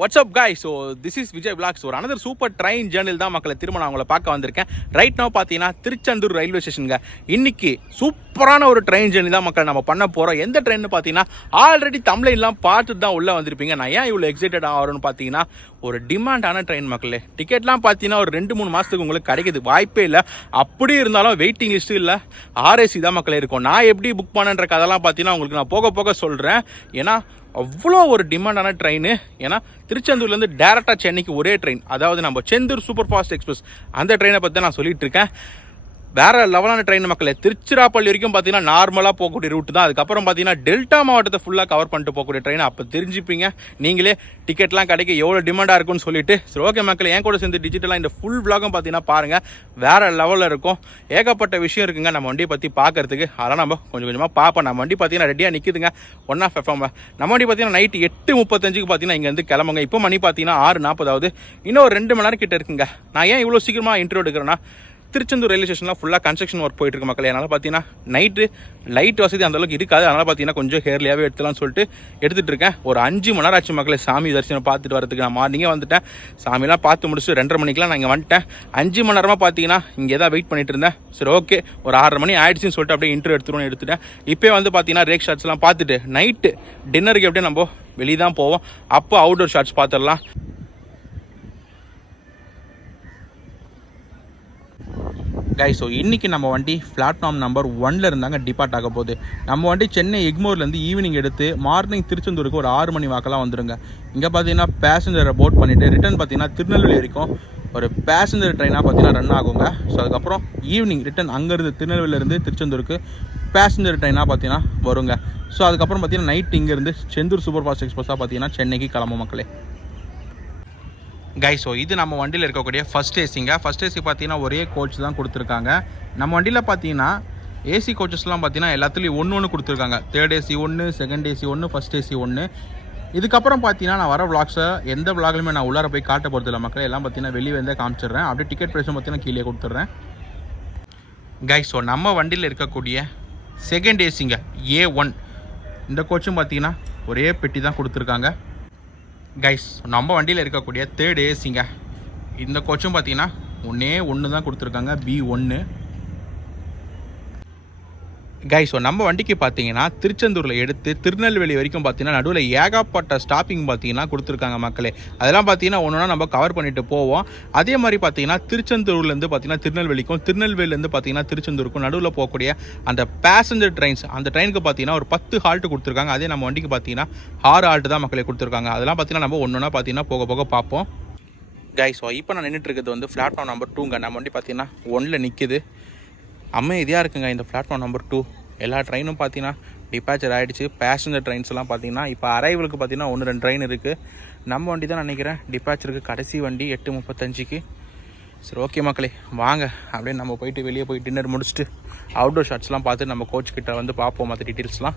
WhatsApp guys. So this is Vijay blogs. ஒரு another super train ஜேர்னில் தான் மக்களை திரும்ப நான் உங்களை பார்க்க வந்திருக்கேன். ரைட் நோ பார்த்தீங்கன்னா திருச்செந்தூர் ரயில்வே ஸ்டேஷனுங்க. இன்னைக்கு சூப்பரான ஒரு ட்ரெயின் ஜேர்னி தான் மக்கள் நம்ம பண்ண போகிறோம். எந்த ட்ரெயின்னு பார்த்தீங்கன்னா ஆல்ரெடி தமிழ்லாம் பார்த்துட்டு தான் உள்ளே வந்திருப்பீங்க. நான் ஏன் இவ்வளோ எக்ஸைட்டட் ஆகிறோன்னு பார்த்தீங்கன்னா ஒரு டிமாண்டான ட்ரெயின் மக்களே. டிக்கெட்லாம் பார்த்தீங்கன்னா ஒரு 2-3 மாதத்துக்கு உங்களுக்கு கிடைக்கிது வாய்ப்பே இல்லை. அப்படி இருந்தாலும் வெயிட்டிங் லிஸ்ட்டு இல்லை, ஆர்ஏசி தான் மக்களே இருக்கும். நான் எப்படி புக் பண்ணன்ற கதெல்லாம் பார்த்தீங்கன்னா உங்களுக்கு நான் போக போக சொல்கிறேன். ஏன்னா அவ்வளோ ஒரு டிமாண்டான ட்ரெயின். ஏன்னா திருச்செந்தூர்லேருந்து டேரெக்டாக சென்னைக்கு ஒரே ட்ரெயின், அதாவது நம்ம செந்தூர் சூப்பர் ஃபாஸ்ட் எக்ஸ்பிரஸ் அந்த ட்ரெயினை பற்றி தான் நான் சொல்லிட்டு இருக்கேன். வேற லெவலான ட்ரெயின் மக்களே. திருச்சிராப்பள்ளி வரைக்கும் பார்த்தீங்கன்னா நார்மலாக போகக்கூடிய ரூட் தான். அதுக்கப்புறம் பார்த்தீங்கன்னா டெல்டா மாவட்டத்தை ஃபுல்லாக கவர் பண்ணிட்டு போகக்கூடிய ட்ரெயின். அப்போ தெரிஞ்சுப்பீங்க நீங்களே டிக்கெட்லாம் கிடைக்க எவ்வளோ டிமாண்டாக இருக்கும்னு சொல்லிட்டு. சரி ஓகே மக்களே, என் கூட சேர்ந்து டிஜிட்டலாக இந்த ஃபுல் விளாகும் பார்த்தீங்கன்னா பாருங்கள், வேற லெவலில் இருக்கும். ஏகப்பட்ட விஷயம் இருக்குங்க நம்ம வண்டியை பற்றி பார்க்கறதுக்கு. அதெல்லாம் நம்ம கொஞ்சம் கொஞ்சமாக பார்ப்போம். நம்ம வண்டி பார்த்தீங்கன்னா ரெடியாக நிற்குதுங்க. ஒன் ஆஃப் எஃப்எம் நம்ம வண்டி பார்த்தீங்கன்னா நைட்டு 8:35 பார்த்தீங்கன்னா இங்கேருந்து கிளம்புங்க. இப்போ மணி பார்த்தீங்கன்னா 6:40. இன்னும் ஒரு 2 மணி நேரம் கிட்ட இருக்குங்க. நான் ஏன் இவ்வளோ சீக்கிரமாக இன்ட்ரோ எடுக்கிறேன்னா திருச்செந்தூர் ரயில்வே ஸ்டேஷனில் ஃபுல்லாக கன்ஸ்ட்ரக்ஷன் ஒர்க் போயிட்டு இருக்கு மக்களே. அதனால் பார்த்தீங்கன்னா நைட்டு லைட் வசதி அந்தளவுக்கு இருக்காது. அதனால் பார்த்தீங்கன்னா கொஞ்சம் ஹேர்லியாகவே எடுத்துலாம்னு சொல்லிட்டு எடுத்துகிட்டு இருக்கேன். ஒரு 5 மணி நேரம் ஆச்சு மக்களே சாமி தரிசனம் பார்த்துட்டு வரதுக்கு. நான் மார்னிங்கே வந்துட்டேன். சாமிலாம் பார்த்து முடிச்சு 2:30 மணிக்கெலாம் நான் இங்கே வந்துட்டேன். 5 மணி நேரமாக பார்த்தீங்கன்னா இங்கே தான் வெயிட் பண்ணிட்டு இருந்தேன். சரி ஓகே, ஒரு 6:30 மணி ஆயிடுச்சுன்னு சொல்லிட்டு அப்படியே இன்டர்வியூ எடுத்துட்டேன். இப்போ வந்து பார்த்தீங்கன்னா ரேக் ஷாட்ஸ்லாம் பார்த்துட்டு நைட்டு டின்னருக்கு எப்படியே நம்ம வெளியே தான் போவோம். அப்போ அவுட்டோர் ஷாட்ஸ் பார்த்துடலாம். கைஸ், ஸோ இன்றைக்கி நம்ம வண்டி பிளாட்ஃபார்ம் நம்பர் 1 இருந்தாங்க டிபார்ட் ஆக போகுது. நம்ம வண்டி சென்னை எக்மோர்லேருந்து ஈவினிங் எடுத்து மார்னிங் திருச்செந்தூருக்கு ஒரு 6 மணி வாக்கெல்லாம் வந்துடுங்க. இங்கே பார்த்தீங்கன்னா பேசஞ்சரை போட் பண்ணிவிட்டு ரிட்டர்ன் பார்த்தீங்கன்னா திருநெல்வேலி வரைக்கும் ஒரு பேசஞ்சர் ட்ரெயினாக பார்த்தீங்கன்னா ரன் ஆகுங்க. ஸோ அதுக்கப்புறம் ஈவினிங் ரிட்டன் அங்கேருந்து திருநெல்வேலியிலேருந்து திருச்செந்தூருக்கு பேசஞ்சர் ட்ரெயினாக பார்த்தீங்கன்னா வருங்க. ஸோ அதுக்கப்புறம் பார்த்தீங்கன்னா நைட் இங்கேருந்து செந்தூர் சூப்பர் ஃபாஸ்ட் எக்ஸ்பிரஸாக பார்த்தீங்கன்னா சென்னைக்கு கிளம்பும் மக்களே. கைஸ், ஸோ இது நம்ம வண்டியில் இருக்கக்கூடிய ஃபஸ்ட் ஏசிங்க. ஃபஸ்ட் ஏசி பார்த்தீங்கன்னா ஒரே கோச் தான் கொடுத்துருக்காங்க. நம்ம வண்டியில் பார்த்தீங்கன்னா ஏசி கோச்சஸ்லாம் பார்த்தீங்கன்னா எல்லாத்துலேயும் ஒன்று கொடுத்துருக்காங்க. Third AC 1, second AC 1, first AC 1. இதுக்கப்புறம் பார்த்தீங்கன்னா நான் வர விளாக்ஸை எந்த விளாக்லையுமே நான் உள்ளார போய் காட்ட போகிறது இல்லை மக்கள். எல்லாம் பார்த்தீங்கன்னா வெளியே வந்து காமிச்சிடுறேன். அப்படியே டிக்கெட் ப்ரைஸும் பார்த்தீங்கன்னா கீழே கொடுத்துட்றேன். கைஸ், ஸோ நம்ம வண்டியில் இருக்கக்கூடிய செகண்ட் ஏசிங்க A1 இந்த கோச்சும் பார்த்தீங்கன்னா ஒரே பெட்டி தான் கொடுத்துருக்காங்க. கைஸ், நம்ம வண்டியில் இருக்கக்கூடிய தேர்ட் ஏசிங்க இந்த கோச்சும் பார்த்தீங்கன்னா ஒன்று தான் கொடுத்துருக்காங்க, B1. கைஸ், ஸோ நம்ம வண்டிக்கு பார்த்தீங்கன்னா திருச்செந்தூரில் எடுத்து திருநெல்வேலி வரைக்கும் பார்த்தீங்கன்னா நடுவில் ஏகப்பட்ட ஸ்டாப்பிங் பார்த்தீங்கன்னா கொடுத்துருக்காங்க மக்களே. அதெல்லாம் பார்த்தீங்கன்னா ஒன்றுனா நம்ம கவர் பண்ணிட்டு போவோம். அதே மாதிரி பார்த்தீங்கன்னா திருச்செந்தூர்லேருந்து பார்த்தீங்கன்னா திருநெல்வேலிக்கும், திருநெல்வேலியிலேருந்து பார்த்தீங்கன்னா திருச்செந்தூருக்கும் நடுவில் போகக்கூடிய அந்த பேசஞ்சர் ட்ரெயின்ஸ், அந்த ட்ரெயினுக்கு பார்த்தீங்கன்னா ஒரு 10 ஹால்ட்டு கொடுத்துருக்காங்க. அதே நம்ம வண்டிக்கு பார்த்தீங்கன்னா 6 ஹால்ட்டு தான் மக்களே கொடுத்துருக்காங்க. அதெல்லாம் பார்த்தீங்கன்னா நம்ம ஒன்றுனா பார்த்தீங்கன்னா போக போக பார்ப்போம். கைஸ், ஸோ இப்போ நான் நின்றுட்டு இருக்கிறது வந்து பிளாட்ஃபார்ம் நம்பர் 2ங்க. நம்ம வண்டி பார்த்தீங்கன்னா 1ல் நிற்கிது. அமைதியாக இருக்குங்க இந்த பிளாட்ஃபார்ம் நம்பர் 2. எல்லா ட்ரெயினும் பார்த்தீங்கன்னா டிபாச்சர் ஆகிடுச்சு. பேசஞ்சர் ட்ரெயின்ஸ்லாம் பார்த்தீங்கன்னா இப்போ அரைவலுக்கு பார்த்தீங்கன்னா 1-2 ட்ரெயின் இருக்குது. நம்ம வண்டி தான் நினைக்கிறேன் டிபாச்சருக்கு கடைசி வண்டி 8:35. சரி ஓகே மக்களே, வாங்க அப்படியே நம்ம போயிட்டு வெளியே போய் டின்னர் முடிச்சுட்டு அவுட்டோர் ஷாட்ஸ்லாம் பார்த்து நம்ம கோச் கிட்ட வந்து பார்ப்போம் மற்ற டீட்டெயில்ஸ்லாம்.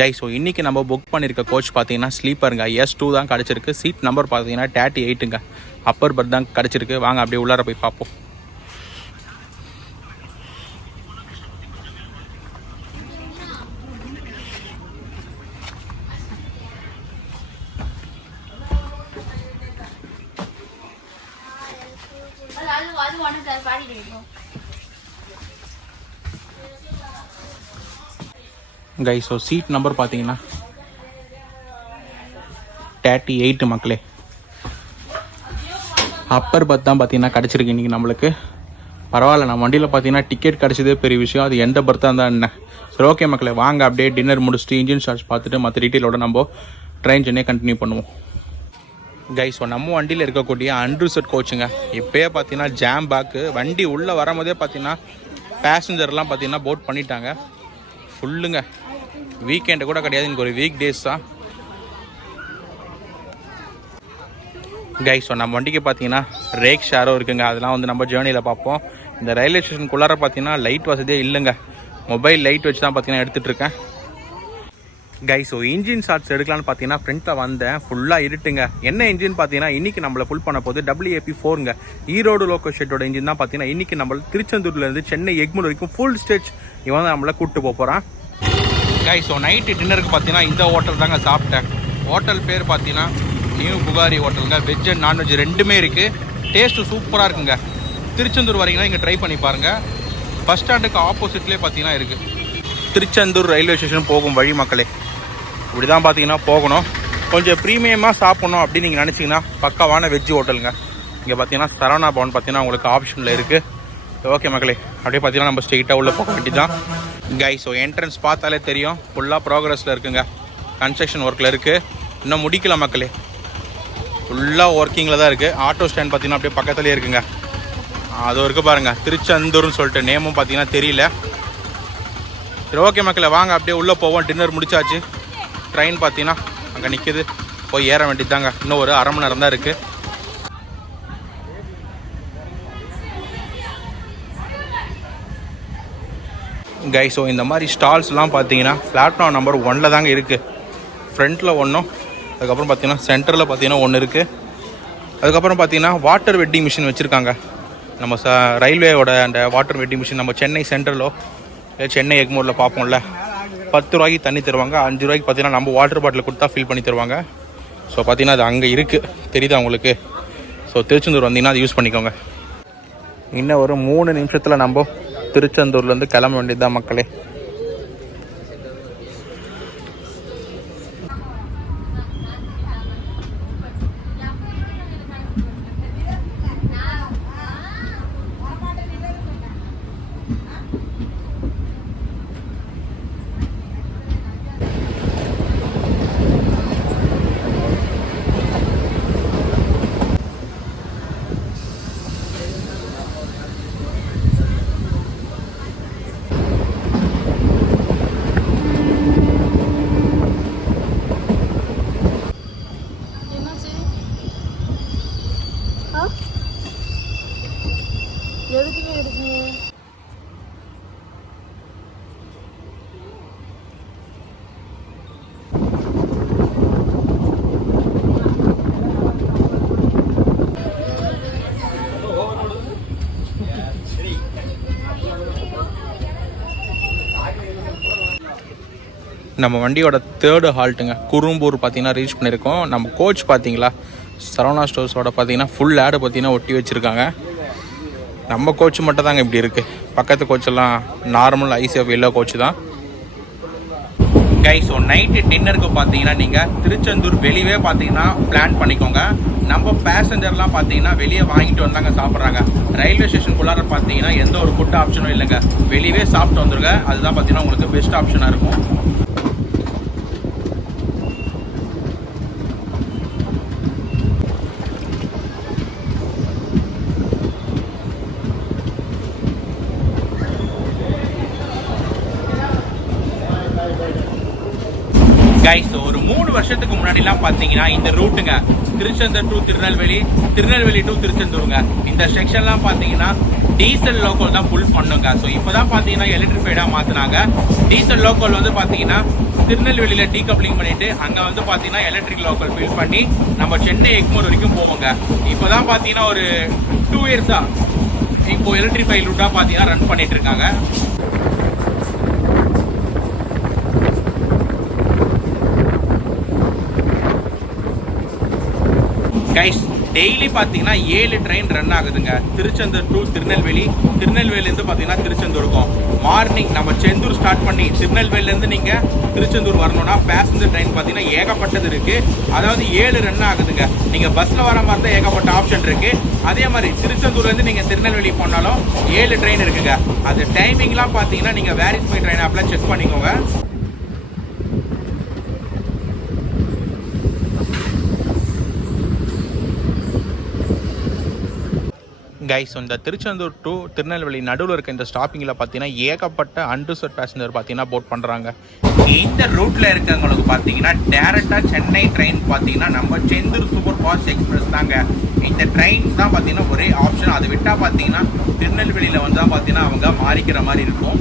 கைஸ், ஸோ இன்றைக்கி நம்ம புக் பண்ணியிருக்க கோச் பார்த்தீங்கன்னா ஸ்லீப்பருங்க. S2 தான் கிடச்சிருக்கு. சீட் நம்பர் பார்த்தீங்கன்னா 38ங்க. அப்பர் பர்த் தான் கிடச்சிருக்கு. வாங்க அப்படியே உள்ளார போய் பார்ப்போம். கைஸ், ஸோ சீட் நம்பர் பார்த்தீங்கன்னா 38 மக்களே. அப்பர் பர்த் தான் பார்த்தீங்கன்னா கிடச்சிருக்கு இன்றைக்கி நம்மளுக்கு. பரவாயில்ல, நம்ம வண்டியில் பார்த்தீங்கன்னா டிக்கெட் கிடச்சதே பெரிய விஷயம். அது எந்த பர்த்தாக இருந்தால் என்ன. சரி ஓகே மக்களே, வாங்க அப்படியே டின்னர் முடிச்சுட்டு இன்ஜின் சார்ஜ் பார்த்துட்டு மற்ற டீட்டெயிலோட நம்ம ட்ரெயின் ஜெர்னியை கண்டினியூ பண்ணுவோம். கைஸ், ஸோ நம்ம வண்டியில் இருக்கக்கூடிய அன்ரிசர்வ் கோச்சுங்க. இப்போயே பார்த்தீங்கன்னா ஜாம் பேக்கு. வண்டி உள்ளே வரும்போதே பார்த்தீங்கன்னா பேசஞ்சர்லாம் பார்த்தீங்கன்னா போட் பண்ணிட்டாங்க. ஃபுல்லுங்க. வீக்கெண்டு கூட கிடையாது, இன்றைக்கி ஒரு வீக் டேஸ் தான். கைஸ், ஸோ நம்ம வண்டிக்கு பார்த்தீங்கன்னா ரேக் ஷேரும் இருக்குங்க. அதெல்லாம் வந்து நம்ம ஜேர்னியில் பார்ப்போம். இந்த ரயில்வே ஸ்டேஷனுக்குள்ளார பார்த்தீங்கன்னா லைட் வசதியே இல்லைங்க. மொபைல் லைட் வச்சு தான் பார்த்தீங்கன்னா எடுத்துகிட்ருக்கேன். கைஸ், ஸோ இன்ஜின் ஷாட்ஸ் எடுக்கலான்னு பார்த்தீங்கன்னா ஃப்ரண்ட்டில் வந்தேன். ஃபுல்லாக இருட்டுங்க. என்ன இன்ஜின் பார்த்தீங்கன்னா இன்றைக்கி நம்மளை ஃபுல் பண்ண போது WAP4ங்க. ஈரோடு லோக்கல் ஷெட்டோட இன்ஜின் தான் பார்த்தீங்கன்னா இன்றைக்கி நம்ம திருச்செந்தூர்லேருந்து சென்னை எக்மோர் வரைக்கும் ஃபுல் ஸ்டேஜ் இவன் தான் நம்மளை கூப்பிட்டு போகிறான். கைஸ், ஸோ நைட்டு டின்னருக்கு பார்த்தீங்கன்னா இந்த ஹோட்டல் தாங்க சாப்பிட்டேன். ஹோட்டல் பேர் பார்த்தீங்கன்னா நியூ புகாரி ஹோட்டலுங்க. வெஜ் அண்ட் நான்வெஜ் ரெண்டுமே இருக்குது. டேஸ்ட்டு சூப்பராக இருக்குங்க. திருச்செந்தூர் வரீங்கன்னா இங்கே ட்ரை பண்ணி பாருங்கள். பஸ் ஸ்டாண்டுக்கு ஆப்போசிட்லேயே பார்த்தீங்கன்னா இருக்குது. திருச்செந்தூர் ரயில்வே ஸ்டேஷன் போகும் வழி மக்களே. இப்படி தான் பார்த்தீங்கன்னா போகணும். கொஞ்சம் ப்ரீமியமாக சாப்பிட்ணும் அப்படின்னு நீங்கள் நினச்சிங்கன்னா பக்காவான வெஜ் ஹோட்டலுங்க. இங்கே பார்த்தீங்கன்னா சரவணா பவன் பார்த்தீங்கன்னா உங்களுக்கு ஆப்ஷனில் இருக்குது. ஓகே மக்களே, அப்படியே பார்த்தீங்கன்னா நம்ம ஸ்ட்ரெயிட்டாக உள்ளே போக வேண்டியதான் கைஸ். ஸோ என்ட்ரன்ஸ் பார்த்தாலே தெரியும் ஃபுல்லாக ப்ராக்ரஸில் இருக்குங்க. கன்ஸ்ட்ரக்ஷன் ஒர்க்கில் இருக்குது, இன்னும் முடிக்கல மக்களே. ஃபுல்லாக ஒர்க்கிங்கில் தான் இருக்குது. ஆட்டோ ஸ்டாண்ட் பார்த்தீங்கன்னா அப்படியே பக்கத்துலேயே இருக்குங்க. அது இருக்குது பாருங்கள், திருச்செந்தூர்னு சொல்லிட்டு நேமும் பார்த்தீங்கன்னா தெரியல. சரி ஓகே மக்களே, வாங்க அப்படியே உள்ளே போவோம். டின்னர் முடிச்சாச்சு. ட்ரெயின் பார்த்தீங்கன்னா அங்கே நிற்கிது, போய் ஏற வேண்டியதாங்க. இன்னும் ஒரு அரை மணி நேரம் தான் இருக்குது. கை ஸோ இந்த மாதிரி ஸ்டால்ஸ்லாம் பார்த்தீங்கன்னா பிளாட்ஃபார்ம் நம்பர் 1 தாங்க இருக்குது. ஃப்ரண்ட்டில் ஒன்றும், அதுக்கப்புறம் பார்த்தீங்கன்னா சென்டரில் பார்த்தீங்கன்னா ஒன்று இருக்குது. அதுக்கப்புறம் பார்த்தீங்கன்னா வாட்டர் வெட்டிங் மிஷின் வச்சுருக்காங்க. நம்ம ரயில்வேயோட அந்த வாட்டர் வெட்டிங் மிஷின் நம்ம சென்னை சென்ட்ரலோ இல்லை சென்னை எக்மோரில் பார்ப்போம்ல, 10 ரூபாய்க்கு தண்ணி தருவாங்க. 5 ரூபாய்க்கு பார்த்தீங்கன்னா நம்ம வாட்டர் பாட்டில் கொடுத்தா ஃபில் பண்ணி தருவாங்க. ஸோ பார்த்தீங்கன்னா அது அங்கே இருக்குது, தெரியுதா உங்களுக்கு? ஸோ திருச்செந்தூர் வந்தீங்கன்னா அது யூஸ் பண்ணிக்கோங்க. இன்னும் ஒரு 3 நிமிஷத்தில் நம்ம திருச்செந்தூர்லேருந்து கிளம்ப வேண்டியதுதான் மக்களே. நம்ம வண்டியோட 3rd ஹால்ட்டுங்க குரும்பூர் பார்த்தீங்கன்னா ரீச் பண்ணியிருக்கோம். நம்ம கோச் பார்த்தீங்களா, சரவணா ஸ்டோர்ஸோட பார்த்தீங்கன்னா ஃபுல் ஆடு பார்த்தீங்கன்னா ஒட்டி வச்சுருக்காங்க. நம்ம கோச் மட்டும் தாங்க இப்படி இருக்குது. பக்கத்து கோச்செல்லாம் நார்மல் ஐசிஎஃப் எல்லோ கோச் தான் கைஸ். ஸோ நைட்டு டின்னருக்கு பார்த்தீங்கன்னா நீங்கள் திருச்செந்தூர் வெளியே பார்த்தீங்கன்னா பிளான் பண்ணிக்கோங்க. நம்ம பேசஞ்சர்லாம் பார்த்தீங்கன்னா வெளியே வாங்கிட்டு வந்தாங்க சாப்பிட்றாங்க. ரயில்வே ஸ்டேஷனுக்குள்ளார பார்த்தீங்கன்னா எந்த ஒரு ஃபுட் ஆப்ஷனும் இல்லைங்க. வெளியே சாப்பிட்டு வந்துருங்க, அதுதான் பார்த்தீங்கன்னா உங்களுக்கு பெஸ்ட் ஆப்ஷனாக இருக்கும். கைஸ் ஒரு 3 வருஷத்துக்கு முன்னாடிலாம் பார்த்தீங்கன்னா இந்த ரூட்டுங்க திருச்செந்தூர் டு திருநெல்வேலி, திருநெல்வேலி டு திருச்செந்தூருங்க. இந்த செக்ஷன்லாம் பார்த்தீங்கன்னா டீசல் லோக்கல் தான் ஃபுல் பண்ணுங்க. ஸோ இப்போ தான் பார்த்தீங்கன்னா எலக்ட்ரிஃபைடாக மாற்றினாங்க. டீசல் லோக்கல் வந்து பார்த்தீங்கன்னா திருநெல்வேலியில் டீகப்ளிங் பண்ணிட்டு அங்கே வந்து பார்த்தீங்கன்னா எலக்ட்ரிக் லோக்கல் ஃபில் பண்ணி நம்ம சென்னை எக்மோர் வரைக்கும் போவோங்க. இப்போ தான் பார்த்தீங்கன்னா ஒரு 2 இயர்ஸாக இப்போ எலக்ட்ரிஃபை ரூட்டாக பார்த்தீங்கன்னா ரன் பண்ணிட்டு இருக்காங்க. கைஸ் டெய்லி பார்த்தீங்கன்னா 7 ட்ரெயின் ரன் ஆகுதுங்க. திருச்செந்தூர் டு திருநெல்வேலி, திருநெல்வேலியிலேருந்து பார்த்தீங்கன்னா திருச்செந்தூர் இருக்கும். மார்னிங் நம்ம செந்தூர் ஸ்டார்ட் பண்ணி திருநெல்வேலியிலேருந்து நீங்கள் திருச்செந்தூர் வரணும்னா பேசஞ்சர் ட்ரெயின் பார்த்தீங்கன்னா ஏகப்பட்டது இருக்குது. அதாவது 7 ரன் ஆகுதுங்க. நீங்கள் பஸ்ஸில் வர மாதிரி தான் ஏகப்பட்ட ஆப்ஷன் இருக்குது. அதே மாதிரி திருச்செந்தூர்லேருந்து நீங்கள் திருநெல்வேலி போனாலும் 7 ட்ரெயின் இருக்குங்க. அது டைமிங்லாம் பார்த்தீங்கன்னா நீங்கள் வேரிஸ் மை ட்ரெயின் ஆப்பில் செக் பண்ணிக்கோங்க. கைஸ் இந்த திருச்செந்தூர் டு திருநெல்வேலி நடுவில் இருக்க இந்த ஸ்டாப்பிங்கில் பார்த்தீங்கன்னா ஏகப்பட்ட அன்ரிசர்வ் பேசஞ்சர் பார்த்தீங்கன்னா போட் பண்ணுறாங்க. இந்த ரூட்டில் இருக்கவங்களுக்கு பார்த்தீங்கன்னா டேரெக்டாக சென்னை ட்ரெயின் பார்த்தீங்கன்னா நம்ம செந்தூர் சூப்பர் ஃபாஸ்ட் எக்ஸ்பிரஸ் தாங்க. இந்த ட்ரெயின் தான் பார்த்தீங்கன்னா ஒரே ஆப்ஷன். அதை விட்டால் பார்த்தீங்கன்னா திருநெல்வேலியில் வந்து தான் பார்த்தீங்கன்னா அவங்க மாறிக்கிற மாதிரி இருக்கும்.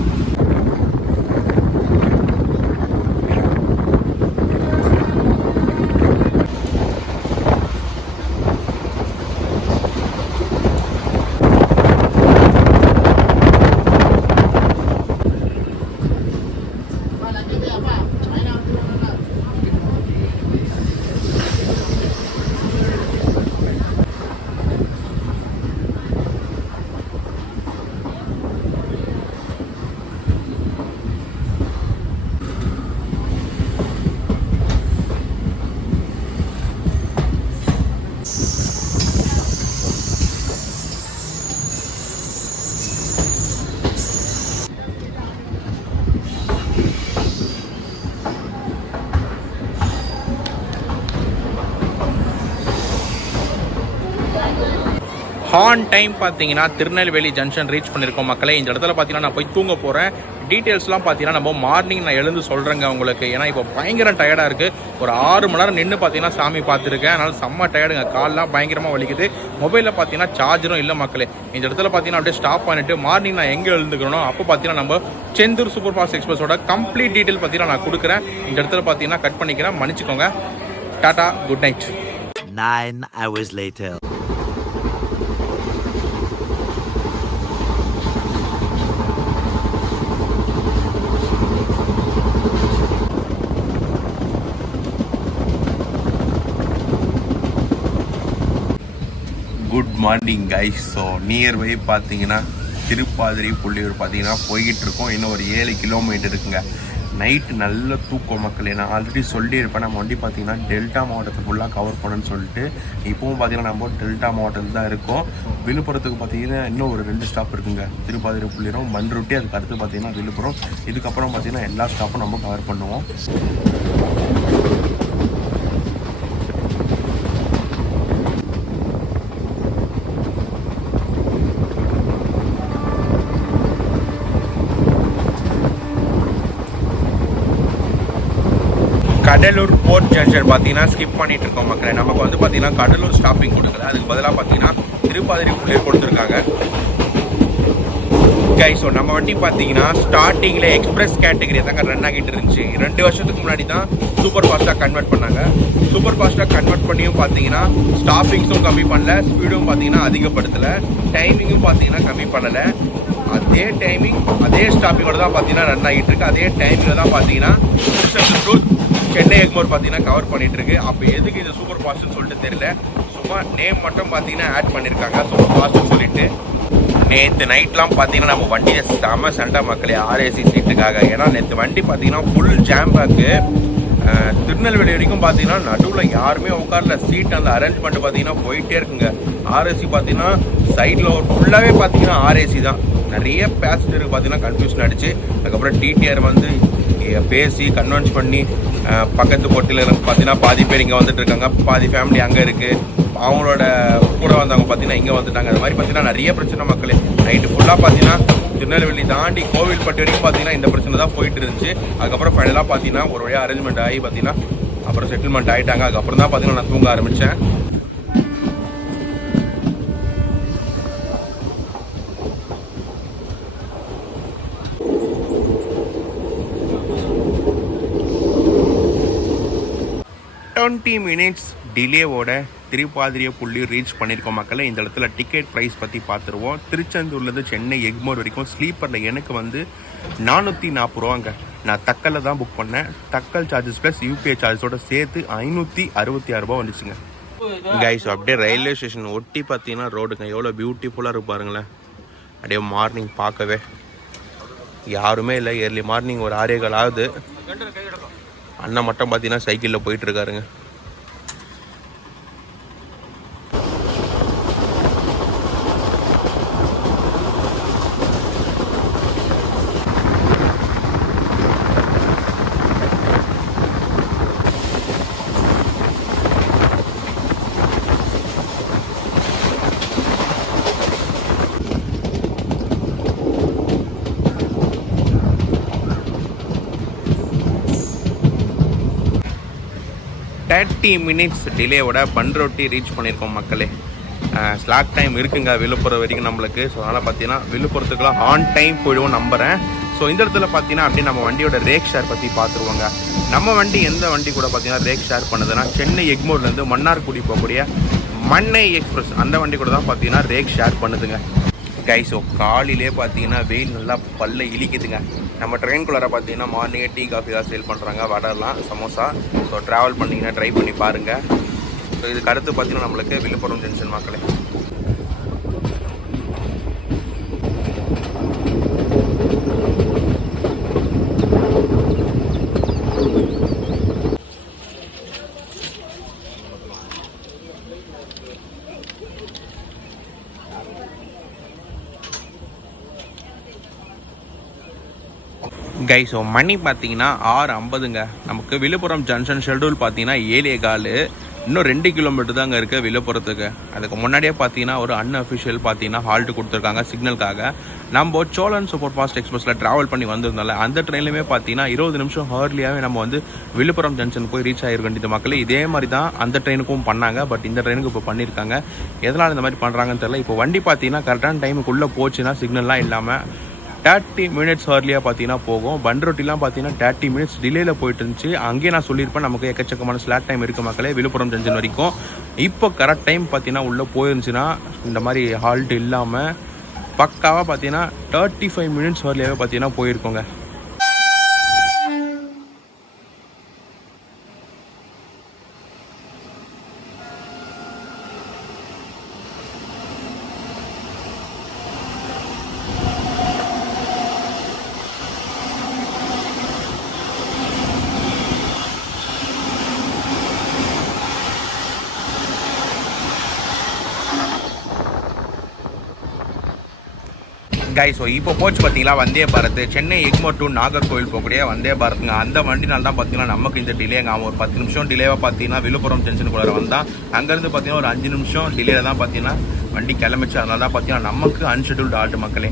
ஆன் டைம் பார்த்தீங்கன்னா திருநெல்வேலி ஜங்ஷன் ரீச் பண்ணியிருக்கோம் மக்களே. இந்த இடத்துல பார்த்தீங்கன்னா நான் போய் தூங்க போகிறேன். டீட்டெயில்ஸ்லாம் பார்த்தீங்கன்னா நம்ம மார்னிங் நான் எழுந்து சொல்கிறேங்க உங்களுக்கு. ஏன்னா இப்போ பயங்கர டயர்டாக இருக்குது. ஒரு 6 மணி நேரம் நின்று பார்த்தீங்கன்னா சாமி பார்த்துருக்கேன். அதனால் செம்ம டயர்டுங்க, கால்லாம் பயங்கரமாக வலிக்குது. மொபைலில் பார்த்தீங்கன்னா சார்ஜரும் இல்லை மக்களே. இந்த இடத்துல பார்த்தீங்கன்னா அப்படியே ஸ்டாப் பண்ணிட்டு மார்னிங் நான் எங்கே எழுந்துக்கணும் அப்போ பார்த்தீங்கன்னா நம்ம செந்தூர் சூப்பர் ஃபாஸ்ட் எக்ஸ்பிரஸோட கம்ப்ளீட் டீட்டெயில் பார்த்தீங்கன்னா நான் கொடுக்குறேன். இந்த இடத்துல பார்த்தீங்கன்னா கட் பண்ணிக்கிறேன், மன்னிச்சுக்கோங்க. Tata, good night. 9 hours later. Good morning guys. So nearby பார்த்தீங்கன்னா திருப்பாதிரி புள்ளியூர் பார்த்தீங்கன்னா போய்கிட்டு இருக்கோம். இன்னும் ஒரு 7 கிலோமீட்டர் இருக்குங்க. நைட்டு நல்ல தூக்கம் மக்களே. நான் ஆல்ரெடி சொல்லியிருப்பேன், நம்ம வண்டி பார்த்தீங்கன்னா டெல்டா மாவட்டத்தை ஃபுல்லாக கவர் பண்ணணும்னு சொல்லிட்டு. இப்போவும் பார்த்தீங்கன்னா நம்ம டெல்டா மாவட்டத்தில் தான் இருக்கோம். விழுப்புரத்துக்கு பார்த்தீங்கன்னா இன்னும் ஒரு 2 ஸ்டாப் இருக்குங்க. திருப்பாதிரி புள்ளியூரும் பன்ருட்டி, அதுக்கு அடுத்து பார்த்தீங்கன்னா விழுப்புரம். இதுக்கப்புறம் பார்த்தீங்கன்னா எல்லா ஸ்டாப்பும் நம்ம கவர் பண்ணுவோம். கடலூர் போர்ட் ஜங்ஷன் பார்த்தீங்கன்னா ஸ்கிப் பண்ணிட்டு இருக்கோம் மக்களே. நமக்கு வந்து பார்த்தீங்கன்னா கடலூர் ஸ்டாப்பிங் கொடுக்கல, அதுக்கு பதிலாக பார்த்தீங்கன்னா திருப்பாதிரி புள்ளியூர் கொடுத்துருக்காங்க. ஸோ நம்ம வண்டி பார்த்தீங்கன்னா ஸ்டார்டிங்கில் எக்ஸ்பிரஸ் கேட்டகரி தாங்க ரன் ஆகிட்டு இருந்துச்சு. 2 வருஷத்துக்கு முன்னாடி தான் சூப்பர் ஃபாஸ்ட்டாக கன்வெர்ட் பண்ணாங்க. சூப்பர் ஃபாஸ்ட்டாக கன்வெர்ட் பண்ணியும் பார்த்தீங்கன்னா ஸ்டாப்பிங்ஸும் கம்மி பண்ணல, ஸ்பீடும் பார்த்தீங்கன்னா அதிகப்படுத்தலை, டைமிங்கும் பார்த்தீங்கன்னா கம்மி பண்ணலை. அதே டைமிங் அதே ஸ்டாப்பிங்கோட தான் பார்த்தீங்கன்னா ரன் ஆகிட்டு இருக்கு. அதே டைமிங்கில் தான் பார்த்தீங்கன்னா சென்னை எக்மோர் பார்த்தீங்கன்னா கவர் பண்ணிட்டு இருக்கு. அப்போ எதுக்கு இது சூப்பர் ஃபாஸ்ட்னு சொல்லிட்டு தெரியல, சும்மா நேம் மட்டும் பார்த்தீங்கன்னா ஆட் பண்ணியிருக்காங்க சூப்பர் ஃபாஸ்ட்னு சொல்லிட்டு. நேற்று நைட்லாம் பார்த்தீங்கன்னா நம்ம வண்டியை செம சண்டை மக்களே ஆர்ஏசி சீட்டுக்காக. ஏன்னா நேற்று வண்டி பார்த்தீங்கன்னா ஃபுல் ஜாம் பேக்கு. திருநெல்வேலி வரைக்கும் பார்த்தீங்கன்னா நடுவில் யாருமே உட்காரல. சீட் அந்த அரேஞ்ச்மெண்ட் பார்த்தீங்கன்னா போயிட்டே இருக்குங்க. ஆர்ஏசி பார்த்தீங்கன்னா சைடில் ஒரு ஃபுல்லாகவே பார்த்தீங்கன்னா ஆர்ஏசி தான். நிறைய பேசஞ்சருக்கு பார்த்தீங்கன்னா கன்ஃபியூஷன் ஆகிடுச்சு. அதுக்கப்புறம் டிடிஆர் வந்து பேசி கன்வின்ஸ் பண்ணி பக்கத்து போட்டியில் பார்த்தீங்கன்னா பாதி பேர் இங்கே வந்துட்டு இருக்காங்க, பாதி ஃபேமிலி அங்கே இருக்குது, அவங்களோட கூட வந்தவங்க பார்த்தீங்கன்னா இங்கே வந்துட்டாங்க. அது மாதிரி பார்த்தீங்கன்னா நிறைய பிரச்சனை மக்களே. நைட்டு ஃபுல்லாக பார்த்தீங்கன்னா திருநெல்வேலி தாண்டி கோவில்பட்டி வரைக்கும் பார்த்தீங்கன்னா இந்த பிரச்சனை தான் போயிட்டு இருந்துச்சு. அதுக்கப்புறம் ஃபைனலாக பார்த்தீங்கன்னா ஒரு வழியாக அரேஞ்ச்மெண்ட் ஆகி பார்த்தீங்கன்னா அப்புறம் செட்டில்மெண்ட் ஆகிட்டாங்க. அதுக்கப்புறம் தான் பார்த்தீங்கன்னா நான் தூங்க ஆரம்பித்தேன். மினிட்ஸ் டிலேவோட திருப்பாதிரி புள்ளியூர் ரீச் பண்ணியிருக்கோம் மக்களை. இந்த இடத்துல டிக்கெட் ப்ரைஸ் பற்றி பார்த்துருவோம். திருச்செந்தூர்லேருந்து சென்னை எக்மோர் வரைக்கும் ஸ்லீப்பரில் எனக்கு வந்து 440 ரூபாங்க. நான் தக்கலில் தான் புக் பண்ணேன். தக்கல் சார்ஜஸ் ப்ளஸ் யூபிஐ சார்ஜஸோட சேர்த்து 566 ரூபா வந்துச்சுங்க. கைஸ் அப்படியே ரயில்வே ஸ்டேஷன் ஒட்டி பார்த்தீங்கன்னா ரோடுங்க எவ்வளோ பியூட்டிஃபுல்லாக இருக்கு பாருங்களேன். அப்படியே மார்னிங் பார்க்கவே யாருமே இல்லை. ஏர்லி மார்னிங் ஒரு 6:15 ஆகுது. அண்ணன் மட்டும் பார்த்தீங்கன்னா சைக்கிளில் போயிட்டுருக்காருங்க. மினிட்ஸ் டிலேவோட பன்ருட்டி ரீச் பண்ணியிருக்கோம் மக்களே. ஸ்லாக் டைம் இருக்குங்க விழுப்புரம் வரைக்கும் நம்மளுக்கு. ஸோ அதனால் பார்த்தீங்கன்னா விழுப்புரத்துக்குலாம் ஆன் டைம் போயிடுவோம் நம்புகிறேன். ஸோ இந்த இடத்துல பார்த்தீங்கன்னா அப்படியே நம்ம வண்டியோட ரேக் ஷேர் பற்றி பார்த்துருவோங்க. நம்ம வண்டி எந்த வண்டி கூட பார்த்தீங்கன்னா ரேக் ஷேர் பண்ணுதுன்னா சென்னை எக்மோர்லேருந்து மன்னார்குடி போகக்கூடிய மண்ணை எக்ஸ்பிரஸ் அந்த வண்டி கூட தான் பார்த்தீங்கன்னா ரேக் ஷேர் பண்ணுதுங்க. ஸோ காலையிலே பார்த்தீங்கன்னா வெயில் நல்லா பல்ல இழிக்குதுங்க. நம்ம ட்ரெயின்குள்ளார பார்த்தீங்கன்னா மார்னிங்கே டீ காஃபிலாம் சேல் பண்ணுறாங்க, வடைலாம் சமோசா. ஸோ ட்ராவல் பண்ணிங்கன்னா ட்ரை பண்ணி பாருங்கள். ஸோ இதுக்கு அடுத்து பார்த்தீங்கன்னா நம்மளுக்கு விழுப்புரம் ஜங்ஷன் மக்களே. ஸோ மணி பார்த்தீங்கன்னா 6:50ங்க. நமக்கு விழுப்புரம் ஜங்ஷன் ஷெட்யூல் பார்த்தீங்கன்னா 7:15. இன்னும் 2 கிலோமீட்டர் தாங்க இருக்குது விழுப்புரத்துக்கு. அதுக்கு முன்னாடியே பார்த்தீங்கன்னா ஒரு அன்அஃபிஷியல் பார்த்தீங்கன்னா ஹால்ட்டு கொடுத்துருக்காங்க சிக்னலுக்காக. நம்ம சோழன் சூப்பர் ஃபாஸ்ட் எக்ஸ்பிரஸில் ட்ராவல் பண்ணி வந்திருந்தால அந்த ட்ரெயின்லையுமே பார்த்தீங்கன்னா 20 நிமிஷம் ஹர்லியாகவே நம்ம வந்து விழுப்புரம் ஜங்ஷன் போய் ரீச் ஆகிருக்க வேண்டியது மக்களே. இதே மாதிரி தான் அந்த ட்ரெயினுக்கும் பண்ணாங்க. பட் இந்த ட்ரெயினுக்கு இப்போ பண்ணியிருக்காங்க. எதனால் இந்த மாதிரி பண்ணுறாங்கன்னு தெரியல. இப்போ வண்டி பார்த்தீங்கன்னா கரெக்டான டைமுக்குள்ளே போச்சுன்னா சிக்னல்லாம் இல்லாமல் 30 மினிட்ஸ் ஹர்லியாக பார்த்தீங்கன்னா போகும். பண்ருட்டிலாம் பார்த்தீங்கன்னா 30 மினிட்ஸ் டிலேயில் போயிட்டு இருந்துச்சு. அங்கேயே நான் சொல்லியிருப்பேன் நமக்கு எக்கச்சக்கமான ஸ்லாட் டைம் இருக்குது மக்களே விழுப்புரம் ஜங்ஷன் வரைக்கும். இப்போ கரெக்ட் டைம் பார்த்தீங்கன்னா உள்ளே போயிருந்துச்சுன்னா இந்த மாதிரி ஹால்ட் இல்லாமல் பக்காவாக பார்த்தீங்கன்னா 35 மினிட்ஸ் ஹர்லியாகவே பார்த்தீங்கன்னா போயிருக்கோங்க. கைஸ், ஸோ இப்போ போச்சு பார்த்தீங்களா வந்தே பாரத் சென்னை எக்மோர் டு நாகர்கோவில் போகக்கூடிய வந்தே பாரத்துங்க. அந்த வண்டினால தான் பார்த்தீங்கன்னா நமக்கு இந்த டிலேங்க ஆகும். ஒரு 10 நிமிஷம் டிலேவாக பார்த்தீங்கன்னா விழுப்புரம் ஜங்ஷனுக்குள்ள வந்தால் அங்கேருந்து பார்த்தீங்கன்னா ஒரு 5 நிமிஷம் டிலேல தான் பார்த்தீங்கன்னா வண்டி கிளம்பிச்சு. அதனால தான் பார்த்தீங்கன்னா நமக்கு அன்ஷெட்யூல்டு ஆல்ட் மக்களே.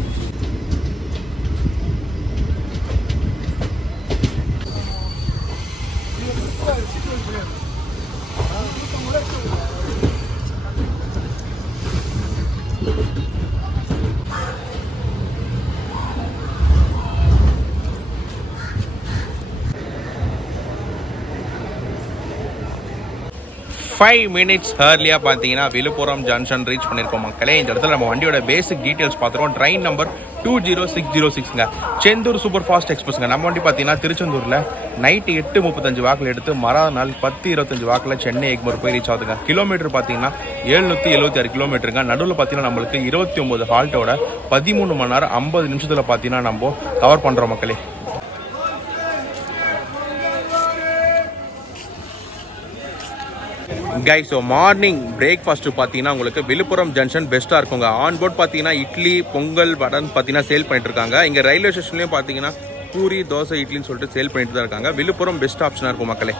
ஃபைவ் மினிட்ஸ் ஹர்லியாக பார்த்தீங்கன்னா விழுப்புரம் ஜங்ஷன் ரீச் பண்ணியிருக்கோம் மக்களே. இந்த இடத்துல நம்ம வண்டியோட பேசிக் டீட்டெயில்ஸ் பார்த்துருவோம். ட்ரெயின் நம்பர் 20606ங்க, செந்தூர் சூப்பர் ஃபாஸ்ட் எக்ஸ்பிரஸ்ங்க. நம்ம வண்டி பார்த்தீங்கன்னா திருச்செந்தூரில் நைட்டு 8:35 வாக்கில் எடுத்து மறாத நாள் 10:25 வாக்கில் சென்னை எக்மோர் போய் ரீச் ஆகுதுங்க. கிலோமீட்டர் பார்த்தீங்கன்னா 776 கிலோமீட்டருங்க. நடுவில் பார்த்தீங்கன்னா நம்மளுக்கு 29 ஹால்ட்டோட 13 மணி நேரம் 50 நிமிஷத்தில் பார்த்தீங்கன்னா நம்ம கவர் பண்ணுறோம் மக்களே. கைஸ், ஸோ மார்னிங் பிரேக்ஃபாஸ்ட்டு பார்த்தீங்கன்னா உங்களுக்கு விழுப்புரம் ஜங்ஷன் பெஸ்ட்டாக இருக்குங்க. ஆன் போர்ட் பார்த்தீங்கன்னா இட்லி பொங்கல் வடன் பார்த்தீங்கன்னா சேல் பண்ணிட்டு இருக்காங்க. இங்கே ரயில்வே ஸ்டேஷன்லேயும் பார்த்தீங்கன்னா பூரி தோசை இட்லின்னு சொல்லிட்டு சேல் பண்ணிட்டு தான் இருக்காங்க. விழுப்புரம் பெஸ்ட் ஆப்ஷனாக இருக்கும் மக்களே.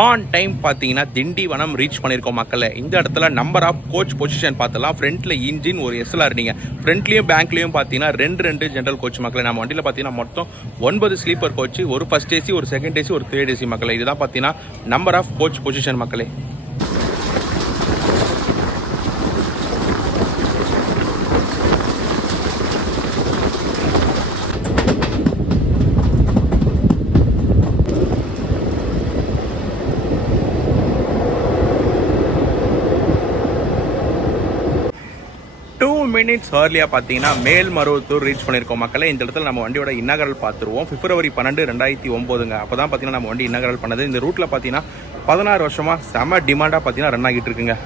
ஆன் டைம் பார்த்தீங்கன்னா திண்டிவனம் ரீச் பண்ணியிருக்கோம் மக்களே. இந்த இடத்துல நம்பர் ஆஃப் கோச் பொசிஷன் பார்த்தலாம். ஃப்ரண்ட்டில் இன்ஜின் ஒரு எஸ்எல்ஆர். நீங்கள் ஃப்ரண்ட்லேயும் பேங்க்லேயும் பார்த்தீங்கன்னா 2 ஜென்ரல் கோச் மக்களே. நம்ம வண்டியில் பார்த்தீங்கன்னா மொத்தம் 9 ஸ்லீப்பர் கோச், ஒரு ஃபர்ஸ்ட் ஏசி, ஒரு செகண்ட் ஏசி, ஒரு தேர்ட் ஏசி மக்களே. இதுதான் பார்த்தீங்கன்னா நம்பர் ஆஃப் கோச் பொசிஷன் மக்களே. மினிட்ஸ் ஹர்லியாக பார்த்தீங்கன்னா மேல்மருவத்தூர் ரீச் பண்ணியிருக்கோம் மக்களே. இந்த இடத்துல நம்ம வண்டியோட இன்னகரல் பார்த்துருவோம். பிப்ரவரி 12, 2009ங்க. அப்போ தான் பார்த்தீங்கன்னா நம்ம வண்டி இன்னகரல் பண்ணது. இந்த ரூட்டில் பார்த்தீங்கன்னா 16 வருஷமாக செம டிமாண்டாக பார்த்தீங்கன்னா ரன் ஆகிட்டு இருக்குங்க.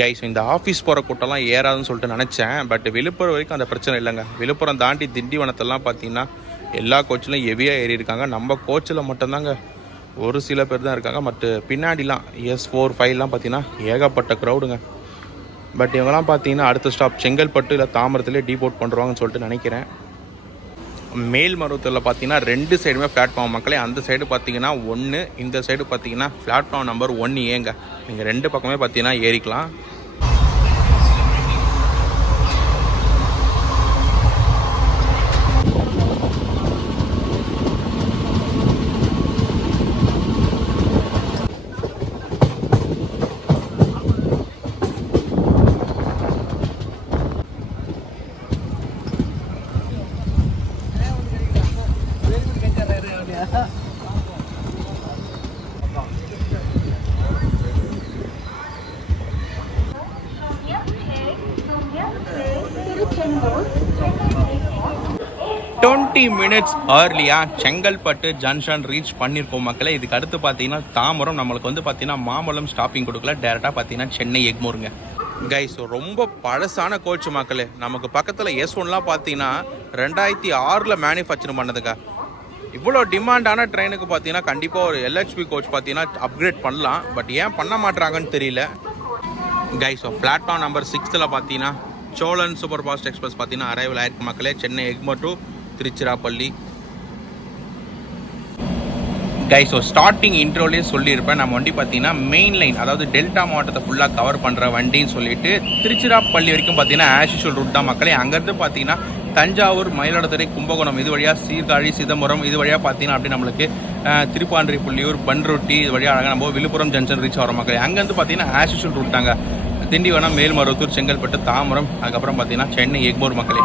கைஸ், இந்த ஆஃபீஸ் போகிற கூட்டம்லாம் ஏறாதுன்னு சொல்லிட்டு நினச்சேன். பட் விழுப்புரம் வரைக்கும் அந்த பிரச்சனை இல்லைங்க. விழுப்புரம் தாண்டி திண்டிவனத்தெல்லாம் பார்த்தீங்கன்னா எல்லா கோச்சிலும் ஹெவியாக ஏறி இருக்காங்க. நம்ம கோச்சில் மட்டும்தாங்க ஒரு சில பேர் தான் இருக்காங்க. பட் பின்னாடிலாம் S4, 5லாம் பார்த்தீங்கன்னா ஏகப்பட்ட க்ரௌடுங்க. பட் இவங்கெல்லாம் பார்த்தீங்கன்னா அடுத்த ஸ்டாப் செங்கல்பட்டு இல்லை தாம்பரத்துலேயே டீபோர்ட் பண்ணுறாங்கன்னு சொல்லிட்டு நினைக்கிறேன். மேல்மருவத்தூரில் பார்த்தீங்கன்னா 2 சைடுமே பிளாட்ஃபார்ம் மக்களே. அந்த சைடு பார்த்தீங்கன்னா 1, இந்த சைடு பார்த்தீங்கன்னா பிளாட்ஃபார்ம் நம்பர் 1ஏங்க. நீங்கள் 2 பக்கமே பார்த்தீங்கன்னா ஏறிக்கலாம். மினிட்ஸ் ஏர்லியாக செங்கல்பட்டு ஜங்ஷன் ரீச் பண்ணியிருக்கோம் மக்களே. இதுக்கு அடுத்து பார்த்தீங்கன்னா தாம்பரம். நம்மளுக்கு வந்து பார்த்தீங்கன்னா மாம்பழம் ஸ்டாப்பிங் கொடுக்கல, டேரெக்டாக பார்த்தீங்கன்னா சென்னை எக்மோருங்க. கைஸ், ரொம்ப பழசான கோச் மக்களே. நமக்கு பக்கத்தில் S1லாம் பார்த்தீங்கன்னா 2006 மேனுஃபேக்சர் பண்ணதுங்க. இவ்வளோ டிமாண்டான ட்ரெயினுக்கு பார்த்தீங்கன்னா கண்டிப்பாக ஒரு எல்ஹெச்பி கோச் பார்த்தீங்கன்னா அப்கிரேட் பண்ணலாம். பட் ஏன் பண்ண மாட்டாங்கன்னு தெரியல கைஸ். ஸோ பிளாட்ஃபார்ம் நம்பர் 6ல் பார்த்தீங்கன்னா சோழன் சூப்பர் ஃபாஸ்ட் எக்ஸ்பிரஸ் பார்த்தீங்கன்னா அரைவல் ஆயிருக்கு மக்களே. Chennai Egmore to Tiruchirappalli guys. So starting இன்ட்ரோலேயே சொல்லியிருப்பேன், நம்ம வண்டி பார்த்தீங்கன்னா மெயின் லைன், அதாவது டெல்டா மாவட்டத்தை ஃபுல்லாக கவர் பண்ணுற வண்டின்னு சொல்லிட்டு திருச்சிராப்பள்ளி வரைக்கும் பார்த்தீங்கன்னா ஆஸ் யூஷுவல் ரூட் தான் மக்களே. அங்கேருந்து பார்த்தீங்கன்னா தஞ்சாவூர், மயிலாடுதுறை, கும்பகோணம் இது வழியாக சீர்காழி, சிதம்பரம் இது வழியாக பார்த்தீங்கன்னா அப்படி நம்மளுக்கு திருப்பாண்டி, புள்ளியூர், பன்ருட்டி இது வழியாக அழகாக நம்ம விழுப்புரம் ஜங்ஷன் ரீச் ஆகிற மக்களே. அங்கேருந்து பார்த்தீங்கன்னா ஆஸ் யூஷுவல் ரூட் தாங்க. திண்டிவனம், மேல்மருவத்தூர், செங்கல்பட்டு, தாம்பரம், அதுக்கப்புறம் பார்த்தீங்கன்னா சென்னை எக்மோர் மக்களே.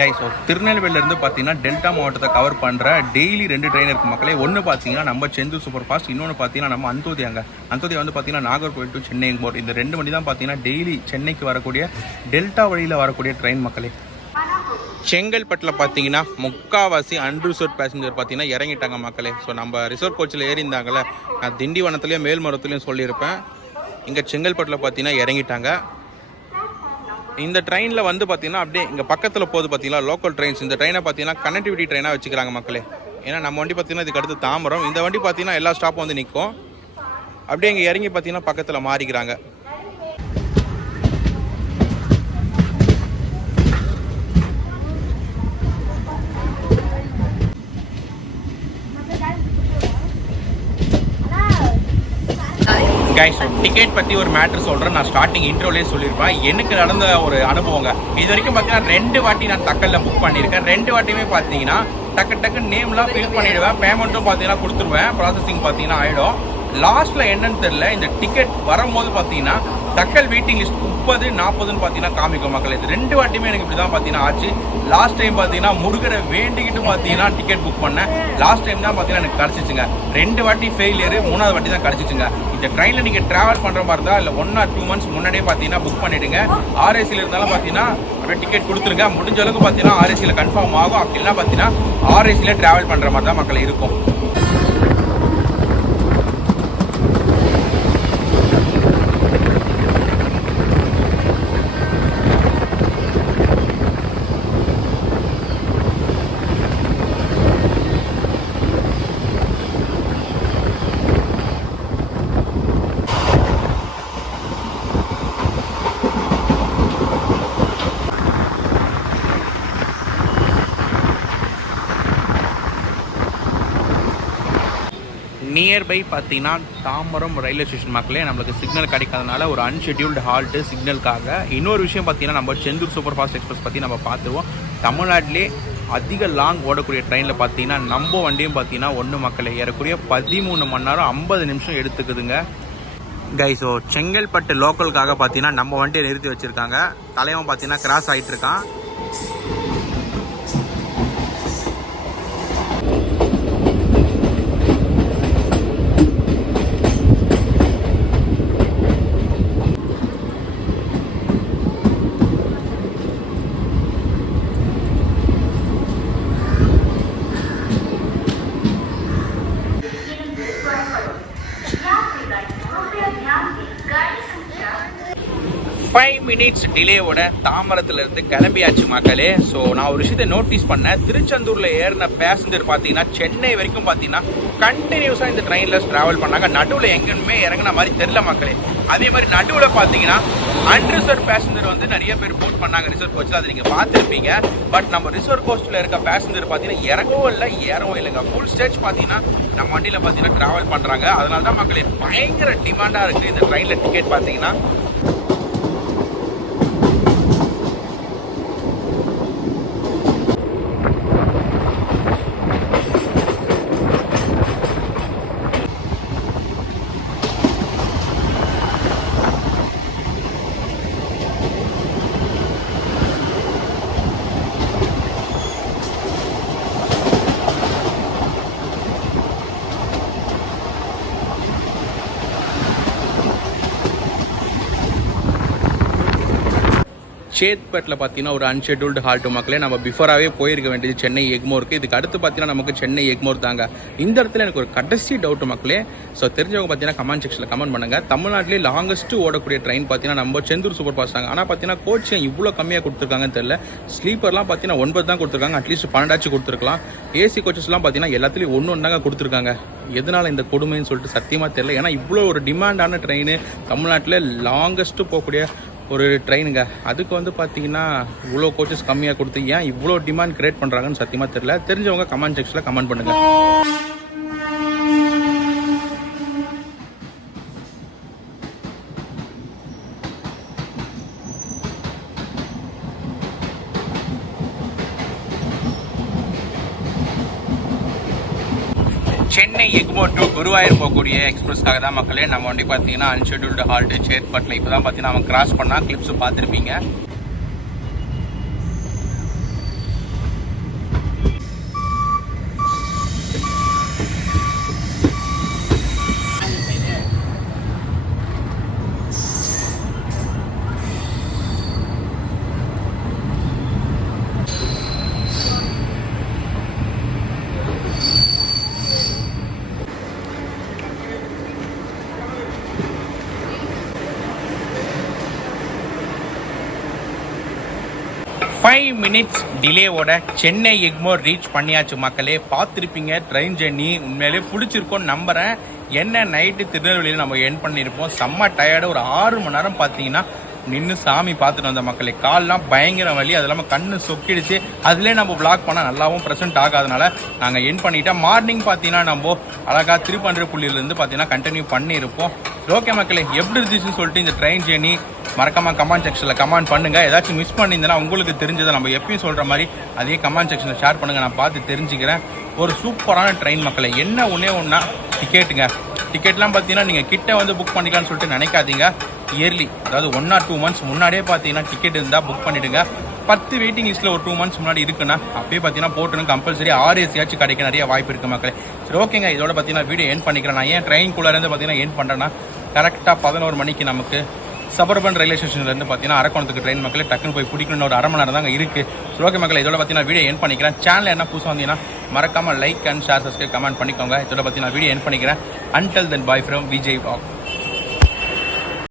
கைஸ், ஸோ திருநெல்வேலியிலேருந்து பார்த்தீங்கன்னா டெல்டா மாவட்டத்தை கவர் பண்ணுற டெய்லி 2 ட்ரெயின் இருக்குது மக்களே. ஒன்று பார்த்தீங்கன்னா நம்ம செந்தூர் சூப்பர் ஃபாஸ்ட், இன்னொன்று பார்த்தீங்கன்னா நம்ம அந்தோதியாங்க. அந்தோதியா வந்து பார்த்தீங்கன்னா நாகர்கோவில் டு சென்னை எக்மோர். இந்த 2 வண்டி தான் பார்த்தீங்கன்னா டெய்லி சென்னைக்கு வரக்கூடிய டெல்டா வழியில் வரக்கூடிய ட்ரெயின் மக்களே. செங்கல்பட்டில் பார்த்தீங்கன்னா முக்காவாசி அன்ரிசர்வ் பேசஞ்சர் பார்த்தீங்கன்னா இறங்கிட்டாங்க மக்களே. ஸோ நம்ம ரிசர்வ் கோச்சில் ஏறிந்தாங்களே, நான் திண்டிவனத்துலேயும் மேல்மருவத்துலேயும் சொல்லியிருப்பேன். இங்கே செங்கல்பட்டில் பார்த்தீங்கன்னா இறங்கிட்டாங்க. இந்த ட்ரெயினில் வந்து பார்த்தீங்கன்னா அப்படியே இங்கே பக்கத்தில் போகுது பார்த்தீங்களா லோக்கல் ட்ரெயின்ஸ். இந்த ட்ரெயினை பார்த்தீங்கன்னா கனெக்டிவிட்டி ட்ரெயினாக வச்சுக்கிறாங்க மக்களே. ஏன்னா நம்ம வண்டி பார்த்தீங்கன்னா இதுக்கு அடுத்து தாம்பரம். இந்த வண்டி பார்த்தீங்கன்னா எல்லா ஸ்டாப்பும் வந்து நிற்கும். அப்படியே இங்கே இறங்கி பார்த்தீங்கன்னா பக்கத்தில் மாறிக்கிறாங்க. கைஸ், டிக்கெட் பற்றி ஒரு மேட்ரு சொல்கிறேன். நான் ஸ்டார்டிங் இன்ட்ரோலேயே சொல்லியிருப்பேன், எனக்கு நடந்த ஒரு அனுபவங்க. இது வரைக்கும் பார்த்தீங்கன்னா 2 வாட்டி நான் தக்கலில் புக் பண்ணியிருக்கேன். 2 வாட்டியுமே பார்த்தீங்கன்னா டக்கு நேம்லாம் ஃபில் பண்ணிவிடுவேன், பேமெண்ட்டும் பார்த்தீங்கன்னா கொடுத்துருவேன், ப்ராசஸிங் பார்த்தீங்கன்னா ஆகிடும். லாஸ்ட்டில் என்னன்னு தெரில, இந்த டிக்கெட் வரும்போது பார்த்தீங்கன்னா தக்கல் வெயிட்டிங் லிஸ்ட் 30, 40ன்னு பார்த்தீங்கன்னா காமிக்கும் மக்கள். இது 2 வாட்டியுமே எனக்கு இப்படி தான் பார்த்தீங்கன்னா ஆச்சு. லாஸ்ட் டைம் பார்த்தீங்கன்னா முருகரை வேண்டிக்கிட்டு பார்த்தீங்கன்னா டிக்கெட் புக் பண்ணேன். லாஸ்ட் டைம் தான் பார்த்தீங்கன்னா எனக்கு கிடச்சிச்சுங்க. 2 வாட்டி ஃபெயிலியர், 3வது வாட்டி தான் கிடச்சிச்சுங்க. இந்த ட்ரெயினில் நீங்கள் ட்ராவல் பண்ணுற மாதிரி தான் இல்லை 1 or 2 months முன்னாடியே பார்த்தீங்கன்னா புக் பண்ணிவிடுங்க. ஆர்ஏசியில் இருந்தாலும் பார்த்தீங்கன்னா அப்படியே டிக்கெட் கொடுத்துருங்க. முடிஞ்ச அளவுக்கு பார்த்தீங்கன்னா ஆர்ஏசியில் கன்ஃபார்ம் ஆகும். அப்படின்னா பார்த்தீங்கன்னா ஆர்ஏசியில் ட்ராவல் பண்ணுற மாதிரி தான் மக்கள் இருக்கும். நியர்பை பார்த்தீங்கன்னா தாம்பரம் ரயில்வே ஸ்டேஷன் மக்களே. நம்மளுக்கு சிக்னல் கிடைக்காதனால ஒரு அன்ஷெட்யூல்டு ஹால்ட்டு சிக்னலுக்காக. இன்னொரு விஷயம் பார்த்தீங்கன்னா நம்ம செந்தூர் சூப்பர் ஃபாஸ்ட் எக்ஸ்பிரஸ் பற்றி நம்ம பார்த்துருவோம். தமிழ்நாட்டிலே அதிக லாங் ஓடக்கூடிய ட்ரெயினில் பார்த்தீங்கன்னா நம்ம வண்டியும் பார்த்தீங்கன்னா ஒன்று மக்களே ஏறக்கூடிய 13 மணி நேரம் 50 நிமிஷம் எடுத்துக்குதுங்க. கைஸ், ஸோ செங்கல்பட்டு லோக்கலுக்காக பார்த்தீங்கன்னா நம்ம வண்டியை நிறுத்தி வச்சுருக்காங்க. தலைவன் பார்த்தீங்கன்னா கிராஸ் ஆகிட்டு இருக்கான். மினிட்ஸ் டிலேவோட தாம்பரத்துலேருந்து கிளம்பியாச்சு மக்களே. ஸோ நான் ஒரு விஷயத்தை நோட்டீஸ் பண்ணேன். திருச்செந்தூரில் ஏறின பேசஞ்சர் பார்த்தீங்கன்னா சென்னை வரைக்கும் பார்த்தீங்கன்னா கண்டினியூஸாக இந்த ட்ரெயினில் ட்ராவல் பண்ணாங்க. நடுவில் எங்கேயுமே இறங்கின மாதிரி தெரியல மக்களே. அதே மாதிரி நடுவில் பார்த்தீங்கன்னா அன்ரிசர்வ் பேசஞ்சர் வந்து நிறைய பேர் போட் பண்ணாங்க ரிசர்வ் கோச்சில். அதை நீங்கள் பார்த்துருப்பீங்க. பட் நம்ம ரிசர்வ் கோச்சில் இருக்க பேசஞ்சர் பார்த்தீங்கன்னா இறங்கவும் இல்லை ஏறவும் இல்லைங்க. ஃபுல் ஸ்டேஜ் பார்த்தீங்கன்னா நம்ம வண்டியில் பார்த்தீங்கன்னா ட்ராவல் பண்ணுறாங்க. அதனால தான் மக்களே பயங்கர டிமாண்டாக இருக்குது இந்த ட்ரெயினில் டிக்கெட் பார்த்தீங்கன்னா. சேத்பட்டில் பார்த்தீங்கன்னா ஒரு அன்ஷெட்யூல்டு ஹால்ட் மக்களே. நம்ம பிஃபோராகவே போயிருக்க வேண்டியது சென்னை எக்மோருக்கு. இதுக்கு அடுத்து பார்த்தீங்கன்னா நமக்கு சென்னை எக்மோர் தாங்க. இந்த இடத்துல எனக்கு ஒரு கடைசி டவுட் மக்களே. ஸோ தெரிஞ்சவங்க பார்த்தீங்கன்னா கமெண்ட் செக்ஷனில் கமெண்ட் பண்ணுங்கள். தமிழ்நாட்டிலே லாங்கஸ்ட்டு ஓடக்கூடிய ட்ரெயின் பார்த்தீங்கன்னா நம்ம செந்தூர் சூப்பர் ஃபாஸ்ட் தாங்க. ஆனால் பார்த்தீங்கன்னா கோச் இவ்வளோ கம்மியாக கொடுத்துருக்காங்கன்னு தெரியல. ஸ்லீப்பர்லாம் பார்த்தீங்கன்னா 9 தான் கொடுத்துருக்காங்க. அட்லீஸ்ட் 12 கொடுத்துருக்கலாம். ஏசி கோச்சஸ்லாம் பார்த்தீங்கன்னா எல்லாத்துலேயும் ஒன்று தாங்க கொடுத்துருக்காங்க. எதனால் இந்த கொடுமைன்னு சொல்லிட்டு சத்தியமாக தெரியல. ஏன்னா இவ்வளோ ஒரு டிமாண்டான ட்ரெயின் தமிழ்நாட்டில் லாங்கஸ்ட்டு போகக்கூடிய ஒரு ட்ரெயினுங்க. அதுக்கு வந்து பார்த்தீங்கன்னா இவ்வளோ கோச்சஸ் கம்மியாக கொடுத்து ஏன் இவ்வளோ டிமாண்ட் கிரியேட் பண்ணுறாங்கன்னு சத்தியமாக தெரியல. தெரிஞ்சவங்க கமெண்ட் செக்ஷனில் கமெண்ட் பண்ணுங்கள். சென்னை எக்மோர் டு குருவாயூர் போகக்கூடிய எக்ஸ்பிரஸ்க்காக தான் மக்களே நம்ம வண்டி பார்த்தீங்கன்னா அன்ஷெட்யூல்டு ஹால்ட்டு சேத்பட்டில் இப்போ தான் பார்த்தீங்கன்னா அவன் கிராஸ் பண்ணால் கிளிப்ஸ் பார்த்துருப்பீங்க. ஃபைவ் மினிட்ஸ் டிலேவோட சென்னை எக்மோர் ரீச் பண்ணியாச்சு மக்களே. பார்த்துருப்பீங்க ட்ரெயின் ஜெர்னி உண்மையிலே பிடிச்சிருக்கோன்னு நம்புகிறேன். என்ன நைட்டு திருநெல்வேலியில் நம்ம என் பண்ணியிருப்போம். செம்ம டயர்டு. ஒரு 6 மணி நேரம் பார்த்தீங்கன்னா நின்று சாமி பார்த்துட்டு வந்த மக்களே. கால்லாம் பயங்கர வலி. அது இல்லாமல் கண்ணு சொக்கிடுச்சு. அதுலேயே நம்ம பிளாக் பண்ணால் நல்லாவும் ப்ரெசென்ட் ஆகாதனால நாங்கள் என் பண்ணிட்டோம். மார்னிங் பார்த்தீங்கன்னா நம்ம அழகாக திருப்பன்றிப்புள்ளியிலேருந்து பார்த்தீங்கன்னா கண்டினியூ பண்ணியிருப்போம். ஓகே மக்களே, எப்படி இருந்துச்சுன்னு சொல்லிட்டு இந்த ட்ரெயின் ஜேர்னி மறக்காமல் கமெண்ட் செக்ஷனில் கமெண்ட் பண்ணுங்கள். ஏதாச்சும் மிஸ் பண்ணியிருந்தேன்னா உங்களுக்கு தெரிஞ்சதை நம்ம எப்பயும் சொல்கிற மாதிரி அதே கமெண்ட் செக்ஷனில் ஷேர் பண்ணுங்கள். நான் பார்த்து தெரிஞ்சுக்கிறேன். ஒரு சூப்பரான ட்ரெயின் மக்களே. என்ன ஒன்றா டிக்கெட்டுங்க. டிக்கெட்லாம் பார்த்தீங்கன்னா நீங்கள் கிட்ட வந்து புக் பண்ணிக்கலாம்னு சொல்லிட்டு நினைக்காதீங்க. இயர்லி அதாவது 1 or 2 months முன்னாடியே பார்த்தீங்கன்னா டிக்கெட் இருந்தால் புக் பண்ணிவிடுங்க. 10 வெயிட்டிங் லிஸ்ட்டில் ஒரு 2 months முன்னாடி இருக்குன்னா அப்பயே பார்த்தீங்கன்னா போட்டுன்னு கம்பல்சரி RAC கிடைக்க நிறைய வாய்ப்பு இருக்குது மக்களே. சரி ஓகேங்க, இதோட பார்த்தீங்கன்னா வீடியோ என் பண்ணிக்கிறேன். நான் ஏன் ட்ரெயின்குள்ளேருந்து பார்த்தீங்கன்னா என் பண்ணுறேன்னா கரெக்டாக 11 மணிக்கு நமக்கு சபர்பன் ரயில்வே ஸ்டேஷன்லேருந்து பார்த்தீங்கன்னா அரக்கோணத்துக்கு ட்ரெயின் மக்களே டக்குன்னு போய் பிடிக்கணும்னு ஒரு 1/2 மணி நேரம் தாங்க இருக்குது. சரி ஓகே மக்களே, இதோட பார்த்தீங்கன்னா வீடியோ என் பண்ணிக்கிறேன். சேனல் என்ன புதுசாக வந்தீங்கன்னா மறக்காமல் like and share subscribe comment பண்ணிக்கோங்க. இதோட பார்த்தீங்கன்னா வீடியோ என் பண்ணிக்கிறேன். Until then, bye from Vijay Vlog.